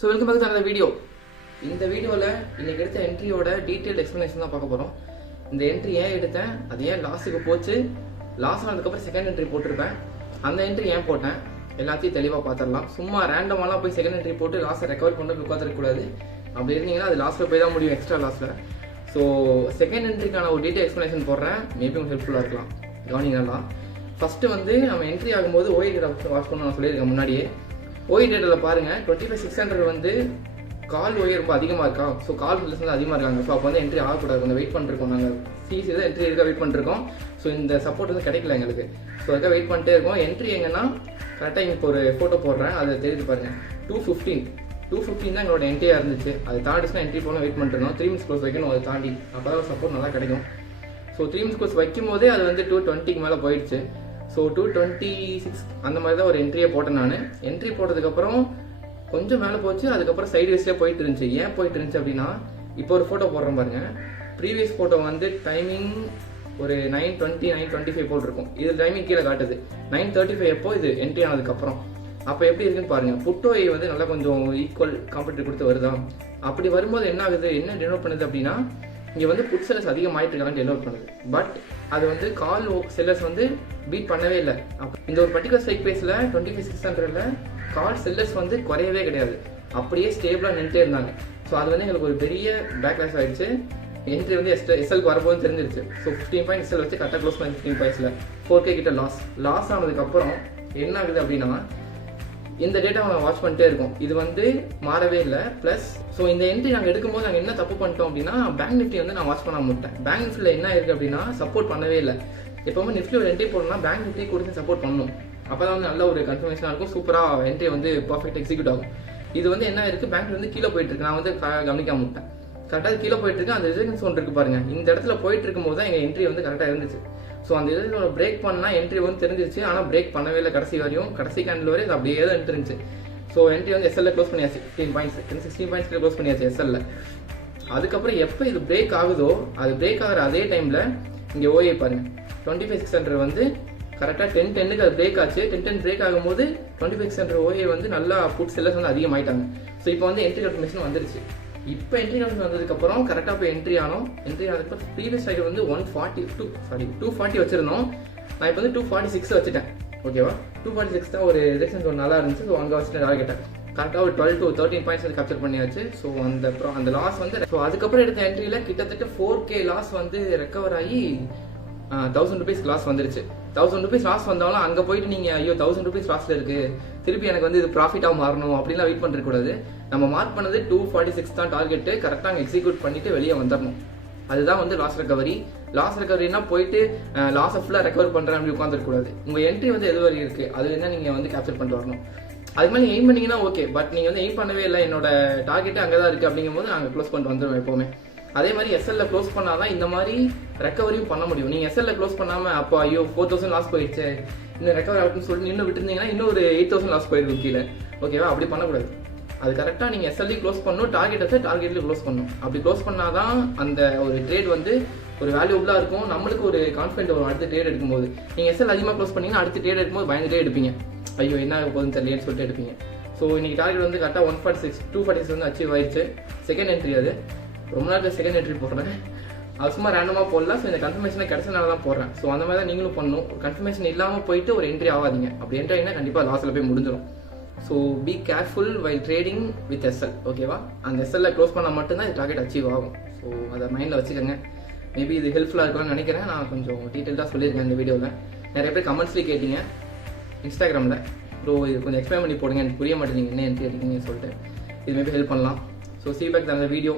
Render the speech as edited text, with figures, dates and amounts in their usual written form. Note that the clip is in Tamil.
ஸோ வெல்கம் பேக் டு அந்த வீடியோ. இந்த வீடியோவில் இன்றைக்கி எடுத்த என்ட்ரியோட டீட்டெயில் எக்ஸ்ப்ளனேஷன் தான் பார்க்க போகிறோம். இந்த என்ட்ரி ஏன் எடுத்தேன், அது ஏன் லாஸுக்கு போச்சு, லாஸ் ஆனதுக்கப்புறம் செகண்ட் என்ட்ரி போட்டிருப்பேன், அந்த என்ட்ரி ஏன் போட்டேன், எல்லாத்தையும் தெளிவாக பார்த்துடலாம். சும்மா ரேண்டமாலாம் போய் செகண்ட் என்ட்ரி போட்டு லாஸை ரெக்கவர் பண்ணி உட்காந்துருக்கக்கூடாது. அப்படி இருந்தீங்கன்னா அது லாஸ்ட்டில் போய் தான் முடியும், எக்ஸ்ட்ரா லாஸில். ஸோ செகண்ட் என்ட்ரிக்கான ஒரு டீட்டெயில் எக்ஸ்ப்ளனேஷன் போடுறேன், மேபி உங்களுக்கு ஹெல்ப்ஃபுல்லாக இருக்கலாம். கவனிங்கலாம். ஃபஸ்ட்டு வந்து நம்ம என்ட்ரி ஆகும்போது ஓஏ டேட்டா வாட்ச் பண்ண நான் சொல்லியிருக்கேன் முன்னாடியே. ஓஏ டேட்டாவில் பாருங்கள் 25,600 வந்து கால் ஓஏ ரொம்ப அதிகமாக இருக்கா. ஸோ கால் பில்ஸ் வந்து அதிகமாக இருக்காங்க. ஸோ அப்போ வந்து என்ட்ரி ஆகக்கூடாது, கொஞ்சம் வெயிட் பண்ணிருக்கோம். நாங்கள் சிசி தான் என்ட்ரி இருக்க வெயிட் பண்ணிருக்கோம். ஸோ இந்த சப்போர்ட் வந்து கிடைக்கல எங்களுக்கு. ஸோ அதுக்காக வெயிட் பண்ணிட்டே இருக்கோம். என்ட்ரி எங்கன்னா கரெக்டாக இப்போ ஒரு ஃபோட்டோ போடுறேன், அதை தெரிஞ்சு பாருங்கள். 215 தான் எங்களோட என்ட்ரியாக இருந்துச்சு. அது தாண்டிச்சுன்னா என்ட்ரி போகணும், வெயிட் பண்ணிருந்தோம். 3 மினிட்ஸ் க்ளோஸ் வைக்கணும், அதை தாண்டி அப்போ தான் சப்போர்ட் நல்லா கிடைக்கும். ஸோ 3 மினிட்ஸ் க்ளோஸ் வைக்கும் போதே அது வந்து 220க்கு மேலே போயிடுச்சு. ஸோ 226 அந்த மாதிரி தான் ஒரு என்ட்ரியை போட்டேன் நான். என்ட்ரி போட்டதுக்கப்புறம் கொஞ்சம் மேலே போச்சு, அதுக்கப்புறம் சைடு வேஸ்லேயே போயிட்டு இருந்துச்சு. ஏன் போயிட்டு இருந்துச்சு அப்படின்னா, இப்போ ஒரு ஃபோட்டோ போடுறேன் பாருங்க. ப்ரீவியஸ் ஃபோட்டோ வந்து டைமிங் ஒரு 9:20 9:25 போட்டிருக்கும். இது டைமிங் கீழே காட்டுது 9:35 எப்போ இது என்ட்ரி ஆனதுக்கப்புறம். அப்போ எப்படி இருக்குன்னு பாருங்க. புட்டோயை வந்து நல்லா கொஞ்சம் ஈக்குவல் காம்படிட்டிவ் கொடுத்து வருதா. அப்படி வரும்போது என்ன ஆகுது, என்ன டெனோட் பண்ணுது அப்படின்னா, இங்கே வந்து புட் செல்லர்ஸ் அதிகமாகிட்டு இருக்காங்கன்னு டெனோட் பண்ணுது. பட் அது வந்து கால் செல்லர்ஸ் வந்து பீட் பண்ணவே இல்லை. இந்த ஒரு பர்டிகுலர் ஸ்ட்ரைக் பேஸில் 25,600ல் கால் செல்லர்ஸ் வந்து குறையவே கிடையாது, அப்படியே ஸ்டேபிளாக நின்றுட்டே இருந்தாங்க. ஸோ அது வந்து எங்களுக்கு ஒரு பெரிய பேக்லாஷ் ஆகிடுச்சு. என்ட்ரி வந்து எஸ்எல்க்கு வரப்போது தெரிஞ்சிருச்சு. ஸோ 15 பாயிண்ட் எஸ்எல் வச்சு கரெக்டாக க்ளோஸ் பண்ணி 15 பாயிண்ட்ஸில் 4K கிட்ட லாஸ் ஆனதுக்கப்புறம் என்ன ஆகுது அப்படின்னா, இந்த டேட்டாவை நான் வாட்ச் பண்ணிட்டே இருக்கோம். இது வந்து மாறவே இல்லை. ப்ளஸ் ஸோ இந்த என்ட்ரி நாங்கள் எடுக்கும்போது நாங்கள் என்ன தப்பு பண்ணிட்டோம் அப்படின்னா, பேங்க் நிஃப்டி வந்து நான் வாட்ச் பண்ண மாட்டேன். பேங்க் நிஃப்டியில் என்ன இருக்குது அப்படின்னா, சப்போர்ட் பண்ணவே இல்லை. எப்போவுமே நிஃப்டி ஒரு என்ட்ரி போடணும்னா பேங்க் நிஃப்டி கொடுத்து சப்போர்ட் பண்ணணும். அப்போ தான் வந்து நல்ல ஒரு கன்ஃபர்மேஷனாக இருக்கும், சூப்பராக என்ட்ரி வந்து பர்ஃபெக்ட் எக்ஸிக்யூட் ஆகும். இது வந்து என்ன இருக்குது, பேங்க் வந்து கீழே போயிட்டு இருக்கு. நான் வந்து கவனிக்காம விட்டேன். கரெக்டாக கீழே போயிட்டு இருக்கு. அந்த ரிசர்வன்ஸ் ஒன்று இருக்கு பாருங்க, இந்த இடத்துல போயிட்டு இருக்கும் போது தான் எங்கள் என்ட்ரி வந்து கரெக்டாக இருந்துச்சு. ஸோ அந்த இதில் பிரேக் பண்ணால் என்ட்ரி வந்து தெரிஞ்சிச்சு. ஆனால் பிரேக் பண்ணவே இல்லை கடைசி வரையும். கடைசி கேண்டில் வரையும் அது அப்படியே தான் இருந்துச்சு. ஸோ என்ட்ரி வந்து எஸ்எல்ல க்ளோஸ் பண்ணியாச்சு. 15 பாயிண்ட்ஸ் 16 பாயிண்ட்ஸ் க்ளோஸ் பண்ணியாச்சு எஸ்எல்ல. அதுக்கப்புறம் எப்போ இது பிரேக் ஆகுதோ, அது பிரேக் ஆகிற அதே டைமில் இங்கே ஓஏ பாருங்க 25,600 வந்து கரெக்டாக 10:10க்கு அது பிரேக் ஆச்சு. 10:10 பிரேக் ஆகும்போது 25,600 ஓஏ வந்து நல்லா புட் செல்லர்ஸ் வந்து அதிகமாயிட்டாங்க. ஸோ இப்போ வந்து என்ட்ரி கன்ஃபர்மேஷன் வந்துருச்சு. இப்போ என்ட்ரி கன்ஃபர்மேஷன் வந்ததுக்கப்புறம் கரெக்டாக போய் என்ட்ரி ஆனோம். என்ட்ரி ஆனதுக்கப்புறம் ப்ரீவியஸ் சைடு வந்து 240 வச்சிருந்தோம். நான் இப்போ வந்து 246 வச்சுட்டேன். ஓகேவா, 246 தான் ஒரு ரிடக்ஷன் ஒரு நல்லா இருந்துச்சு. ஸோ அங்கே வச்சுட்டு டார்கெட்டை கரெக்டாக ஒரு 12 to 13 பாயிண்ட்ஸ் வந்து கேப்சர் பண்ணியாச்சு. ஸோ அந்த லாஸ் வந்து ஸோ அதுக்கப்புறம் எடுத்த என்ட்ரியில் கிட்டத்தட்ட 4K லாஸ் வந்து ரெக்கவர் ஆகி 1000 rupees லாஸ் வந்துருச்சு. 1000 rupees லாஸ் வந்தாலும் அங்கே போயிட்டு நீங்கள் ஐயோ 1000 rupees லாஸில் இருக்குது, திருப்பி எனக்கு வந்து இது ப்ராஃபிட்டாக மாறணும் அப்படின்லாம் வெயிட் பண்ணிருக்கூடாது. நம்ம மார்க் பண்ணது 246 தான் டார்கெட்டு. கரெக்டாக அங்கே எக்ஸிக்யூட் பண்ணிட்டு வெளியே வந்துடணும். அதுதான் வந்து லாஸ் ரெக்கவரி. லாஸ் ரெக்கவரினா போயிட்டு லாஸை ஃபுல்லாக ரெக்கவர் பண்ணுறேன் அப்படி உட்காந்துருக்கூடாது. உங்கள் என்ட்ரி வந்து எது வரை இருக்குது அது என்ன நீங்கள் வந்து கேப்சர் பண்ணிட்டு வரணும். அது மாதிரி எய்ம் பண்ணிங்கன்னா ஓகே. பட் நீங்கள் வந்து எய்ம் பண்ணவே இல்லை, என்னோட டார்கெட்டு அங்கே தான் இருக்குது அப்படிங்கும் போது நாங்கள் க்ளோஸ் பண்ணிட்டு வந்துடுவோம் எப்போவுமே. அதே மாதிரி எஸ்எல்ல க்ளோஸ் பண்ணாதான் இந்த மாதிரி ரெக்கவரியும் பண்ண முடியும். நீங்கள் எஸ்எல்ல க்ளோஸ் பண்ணாமல் அப்போ ஐயோ 4,000 லாஸ் போயிடுச்சு, இன்னும் ரெக்கவர் ஆகுதுன்னு சொல்லிட்டு இன்னும் விட்டுருந்தீங்கன்னா இன்னும் ஒரு 8,000 லாஸ் போயிருக்கு கீழே. ஓகேவா, அப்படி பண்ணக்கூடாது. அது கரெக்டாக நீங்கள் எஸ்எல்லையும் க்ளோஸ் பண்ணணும், டார்கெட்லேயும் க்ளோஸ் பண்ணணும். அப்படி க்ளோஸ் பண்ணாதான் அந்த ஒரு ட்ரேட் வந்து ஒரு வேல்யூபிளாக இருக்கும். நம்மளுக்கு ஒரு கான்ஃபிடென்ட் வரும் அடுத்த ட்ரேட் எடுக்கும்போது. நீங்கள் எஸ்எல் அதிகமாக க்ளோஸ் பண்ணிங்கன்னா அடுத்த ட்ரேட் எடுக்கும்போது பயந்துட்டே எடுப்பீங்க, ஐயோ என்ன போதுன்னு தெரியலன்னு சொல்லிட்டு எடுப்பீங்க. ஸோ இன்னைக்கு டார்கெட் வந்து கரெக்டாக 246 வந்து அச்சீவ் ஆயிடுச்சு. செகண்ட் என்ட்ரி அது ரொம்ப நாள் செகண்ட் என்ட்ரி போடுறேன். அது சும்மா ரேண்டமாக போடலாம். ஸோ இந்த கன்ஃபர்மேஷனை கிடைச்சனால தான் போடுறேன். ஸோ அந்த மாதிரி தான் நீங்களும் பண்ணணும். கன்ஃபர்மேஷன் இல்லாமல் போயிட்டு ஒரு என்ட்ரி ஆகாதீங்க. அப்படி என்ட்ரி ஆகினா கண்டிப்பாக லாஸில் போய் முடிஞ்சிடும். So be careful while trading with SL. ஓகேவா, அந்த எஸ்எல்ல க்ளோஸ் பண்ணால் மட்டும்தான் இது டார்கெட் அச்சீவ் ஆகும். ஸோ அதை மைண்டில் வச்சுக்கோங்க. மேபி இது ஹெல்ப்ஃபுல்லாக இருக்கும்னு நினைக்கிறேன். நான் கொஞ்சம் டீட்டெயிலாக சொல்லியிருக்கேன் இந்த வீடியோவில். நிறைய பேர் கமெண்ட்ஸ்லேயே கேட்டீங்க இன்ஸ்டாகிராமில், ப்ரோ இது கொஞ்சம் எக்ஸ்பிளைன் பண்ணி போடுங்க, எனக்கு புரிய மாட்டேங்க என்ன என்ட்ரி அடிக்கீங்கன்னு சொல்லிட்டு. இது மேபி ஹெல்ப் பண்ணலாம். ஸோ சீ பேக் அந்த வீடியோ.